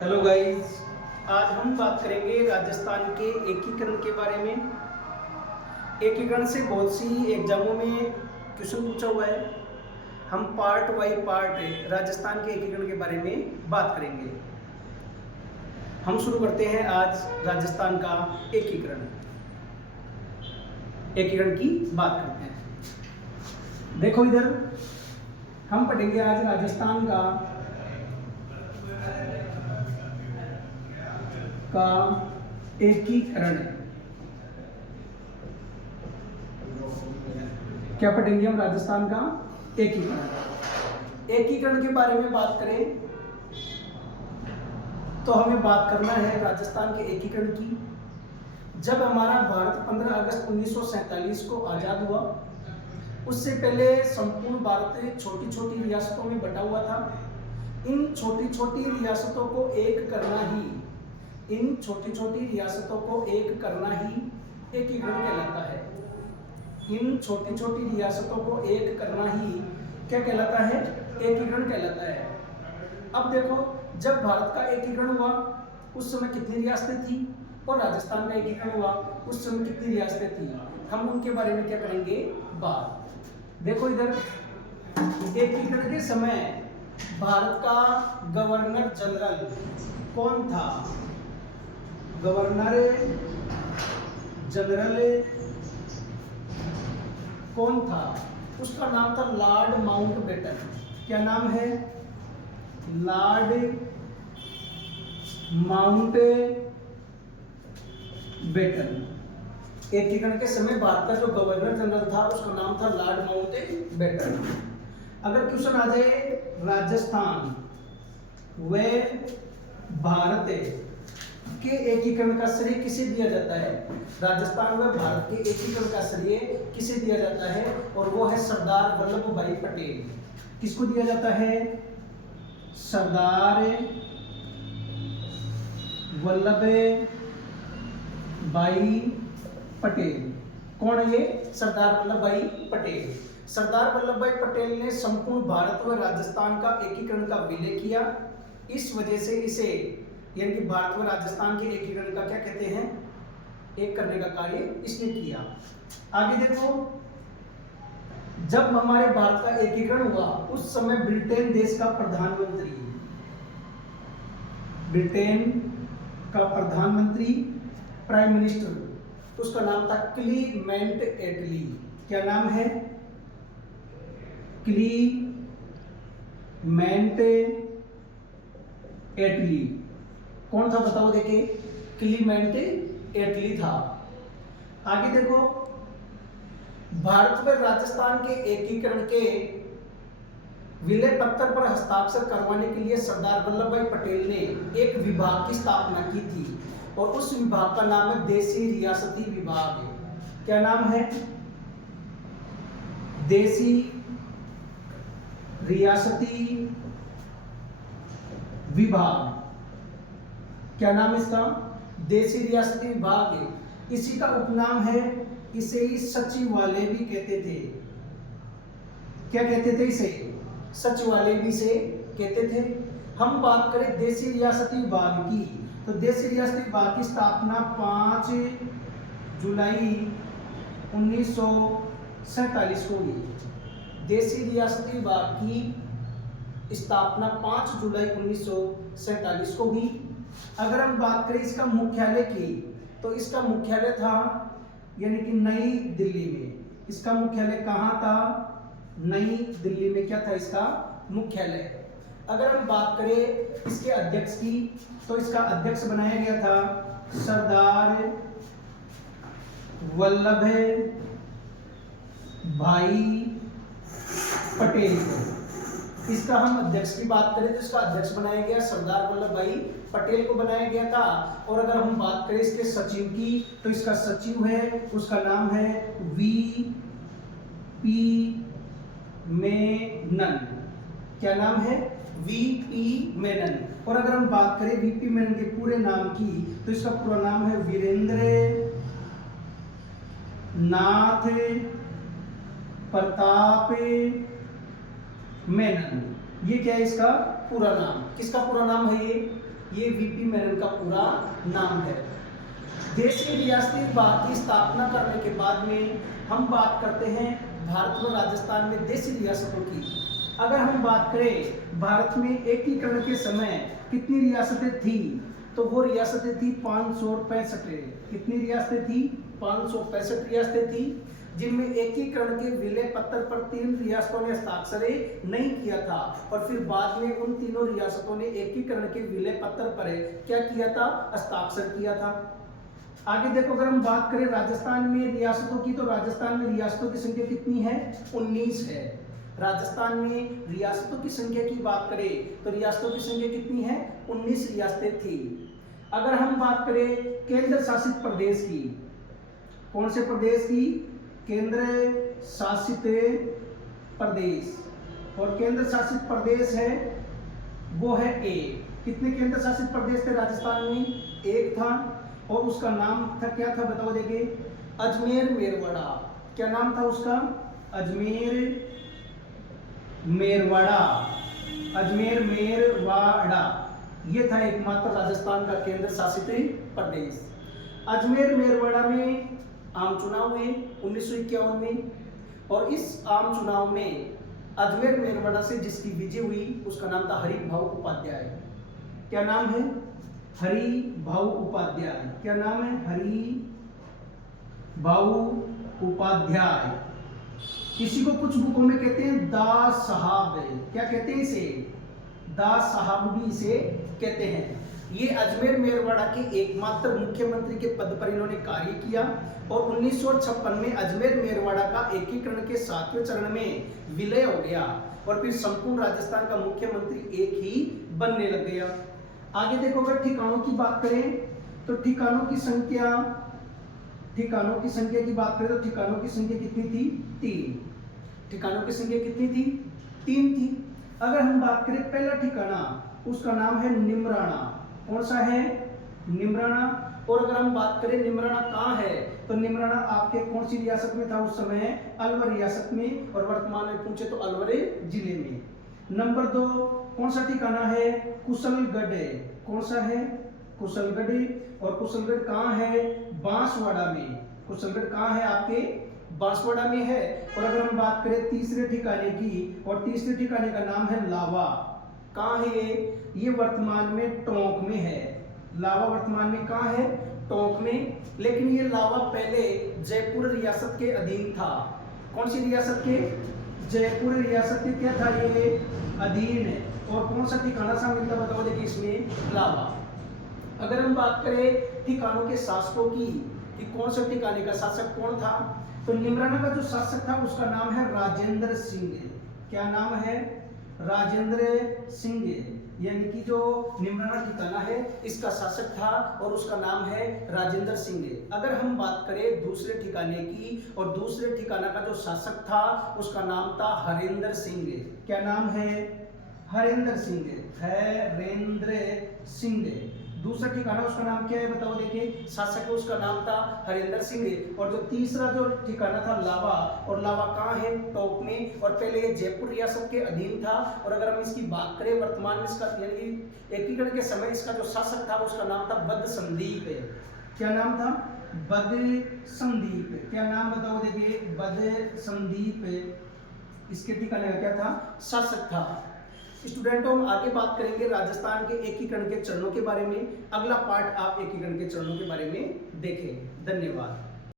Hello guys, आज हम बात करेंगे राजस्थान के एकीकरण के बारे में। एकीकरण से बहुत सी एग्जामों में क्वेश्चन पूछा हुआ है। हम पार्ट बाई पार्ट राजस्थान के एकीकरण के बारे में बात करेंगे। हम शुरू करते हैं आज राजस्थान का एकीकरण। एकीकरण की बात करते हैं। देखो इधर हम पढ़ेंगे आज राजस्थान का एकीकरण। क्या पढ़ेंगे हम? राजस्थान का एकीकरण। एकीकरण के बारे में बात करें तो हमें बात करना है राजस्थान के एकीकरण की। जब हमारा भारत 15 अगस्त 1947 को आजाद हुआ, उससे पहले संपूर्ण भारत छोटी छोटी रियासतों में बटा हुआ था। इन छोटी छोटी रियासतों को एक करना ही एकीकरण कहलाता है। इन छोटी छोटी रियासतों को एक करना ही क्या कहलाता है? एकीकरण कहलाता है। अब देखो, जब भारत का एकीकरण हुआ उस समय कितनी रियासतें थी, और राजस्थान का एकीकरण हुआ उस समय कितनी रियासतें थी, हम उनके बारे में क्या करेंगे? बात। देखो इधर, एकीकरण के समय भारत का गवर्नर जनरल कौन था? गवर्नर जनरल कौन था? उसका नाम था लॉर्ड माउंटबेटन। क्या नाम है? Lord Mountbatten. एकीकरण के समय भारत का जो गवर्नर जनरल था उसका नाम था लॉर्ड माउंटबेटन। अगर क्वेश्चन आ जाए राजस्थान व भारत के एकीकरण का श्रेय किसे दिया जाता है? राजस्थान व भारत के एकीकरण का श्रेय किसे दिया जाता है? और वो है सरदार वल्लभ भाई पटेल। किसको दिया जाता है? सरदार वल्लभ भाई पटेल। कौन है ये? सरदार वल्लभ भाई पटेल। सरदार वल्लभ भाई पटेल ने संपूर्ण भारत व राजस्थान का एकीकरण का विलय किया। इस वजह से इसे, यानी कि भारत व राजस्थान के एकीकरण का क्या कहते हैं? एक करने का कार्य इसने किया। आगे देखो, जब हमारे भारत का एकीकरण हुआ उस समय ब्रिटेन देश का प्रधानमंत्री प्राइम मिनिस्टर, उसका नाम था क्लीमेंट एटली। क्या नाम है? क्लीमेंट एटली। कौन था बताओ? देखिए, क्लीमेंट एटली था। आगे देखो, भारत व राजस्थान के एकीकरण के विलय पत्र पर हस्ताक्षर करवाने के लिए सरदार वल्लभ भाई पटेल ने एक विभाग की स्थापना की थी, और उस विभाग का नाम है देशी रियासती विभाग। क्या नाम है? देशी रियासती विभाग। क्या नाम है इसका? देशी रियासती विभाग। इसी का उपनाम है, इसे ही सचिवालय भी कहते थे। क्या कहते थे इसे? सचिवालय भी से कहते थे। हम बात करें देशी रियासती विभाग की, तो देशी रियासती विभाग की स्थापना 5 जुलाई 1947 को हुई। देशी रियासती विभाग की स्थापना 5 जुलाई 1947 को हुई। अगर हम बात करें इसका मुख्यालय की, तो इसका मुख्यालय था यानी कि नई दिल्ली में। इसका मुख्यालय कहाँ था? नई दिल्ली में। क्या था इसका मुख्यालय? अगर हम बात करें इसके अध्यक्ष की, तो इसका अध्यक्ष बनाया गया था सरदार वल्लभ भाई पटेल को। इसका हम अध्यक्ष की बात करें तो इसका अध्यक्ष बनाया गया सरदार वल्लभ भाई पटेल को बनाया गया था। और अगर हम बात करें इसके सचिव की, तो इसका सचिव है, उसका नाम है वी.पी. मेनन। क्या नाम है? वी.पी. मेनन। और अगर हम बात करें वी.पी. मेनन के पूरे नाम की, तो इसका पूरा नाम है वीरेंद्र नाथ प्रताप मेनन। ये क्या है इसका पूरा नाम? किसका पूरा नाम है ये? ये वीपी मेनन का पूरा नाम है। देश की रियासती भाग की स्थापना करने के बाद में हम बात करते हैं भारत व राजस्थान में देशी रियासतों की। अगर हम बात करें भारत में एकीकरण के समय कितनी रियासतें थी, तो वो रियासतें थी 565। कितनी रियासतें थी? 565 रियासतें थी, जिनमें एकीकरण के विलय पत्र पर 3 रियासतों ने हस्ताक्षर नहीं किया था, और फिर बाद में उन तीनों रियासतों ने एकीकरण के विलय पत्र पर क्या किया था? हस्ताक्षर किया था। आगे देखो, अगर हम बात करें राजस्थान में रियासतों की, तो राजस्थान में रियासतों की संख्या कितनी है? 19 है। राजस्थान में रियासतों की संख्या की बात करें तो रियासतों की संख्या कितनी है? 19 रियासतें थी। अगर हम बात करें केंद्र शासित प्रदेश की, कौन से प्रदेश की? केंद्र शासित प्रदेश। और केंद्र शासित प्रदेश है वो है एक। कितने केंद्र शासित प्रदेश थे राजस्थान में? एक था, और उसका नाम था क्या था? बताओ देखिए, अजमेर मेरवाड़ा। क्या नाम था उसका? अजमेर मेरवाड़ा। अजमेर मेरवाड़ा ये था एकमात्र राजस्थान का केंद्र शासित प्रदेश। अजमेर मेरवाड़ा में आम चुनाव हुए 1951 में, और इस आम चुनाव में अजमेर मेरवाड़ा से जिसकी विजय हुई उसका नाम था हरिभाऊ उपाध्याय। क्या नाम है? हरिभाऊ उपाध्याय। क्या नाम है? हरिभाऊ उपाध्याय। किसी को कुछ बुकों में कहते हैं दा साहब। क्या कहते हैं इसे? दा साहब भी इसे कहते हैं। ये अजमेर मेरवाड़ा के एकमात्र मुख्यमंत्री के पद पर इन्होंने कार्य किया, और 1956 में अजमेर मेरवाड़ा का एकीकरण के 7वें चरण में विलय हो गया, और फिर संपूर्ण राजस्थान का मुख्यमंत्री एक ही बनने लग गया। आगे देखो, अगर ठिकानों की बात करें तो ठिकानों की संख्या की बात करें तो ठिकानों की संख्या कितनी थी? 3। ठिकानों की संख्या कितनी थी? 3 थी। अगर हम बात करें पहला ठिकाना, उसका नाम है निमराना। कौन सा है? निमराना। और अगर हम बात करें निमराना कहाँ है, तो निमराना आपके कौन सी रियासत में था उस समय? अलवर रियासत में, और वर्तमान में पूछे तो अलवर जिले में। नंबर 2 कौन सा ठिकाना है? कुशलगढ़। कौन सा है? कुशलगढ़। और कुशलगढ़ कहाँ है? बांसवाड़ा में। कुशलगढ़ कहाँ है? आपके बांसवाड़ा में है। और अगर हम बात करें तीसरे ठिकाने की, और तीसरे ठिकाने का नाम है लावा। कहाँ है ये? वर्तमान में टोंक में है। लावा वर्तमान में कहाँ है? टोंक में। लेकिन ये लावा पहले जयपुर रियासत के अधीन था। कौन सी रियासत के? जयपुर रियासत के क्या था ये? अधीन है। और कौन सा ठिकाना शामिल था? बताओ देखिए इसमें, लावा। अगर हम बात करें ठिकानों के शासकों की कि कौन से ठिकाने का शासक कौन था, तो निमराना का जो शासक था उसका नाम है राजेंद्र सिंह। क्या नाम है? राजेंद्र सिंह। यानी कि जो निमराना ठिकाना है इसका शासक था, और उसका नाम है राजेंद्र सिंह। अगर हम बात करें दूसरे ठिकाने की, और दूसरे ठिकाना का जो शासक था उसका नाम था हरेंद्र सिंह। क्या नाम है? हरेंद्र सिंह। हरेंद्र सिंह। दूसरा ठिकाना उसका नाम क्या है? बताओ देखिए, शासक है उसका नाम था हरेंद्र सिंह। और जो तीसरा जो ठिकाना था लावा, और लावा कहाँ है? टोंक में। और पहले ये जयपुर रियासत के अधीन था। और अगर हम इसकी बात करें वर्तमान में इसका यानी कि एकीकरण के समय इसका जो शासक था उसका नाम था बद संदीप। क्या नाम था? बद संदीप। क्या नाम बताओ देखिए? बद संदीप इसके ठिकाने का क्या था? शासक था। स्टूडेंटों, हम आगे बात करेंगे राजस्थान के एकीकरण के चरणों के बारे में। अगला पार्ट आप एकीकरण के चरणों के बारे में देखें। धन्यवाद।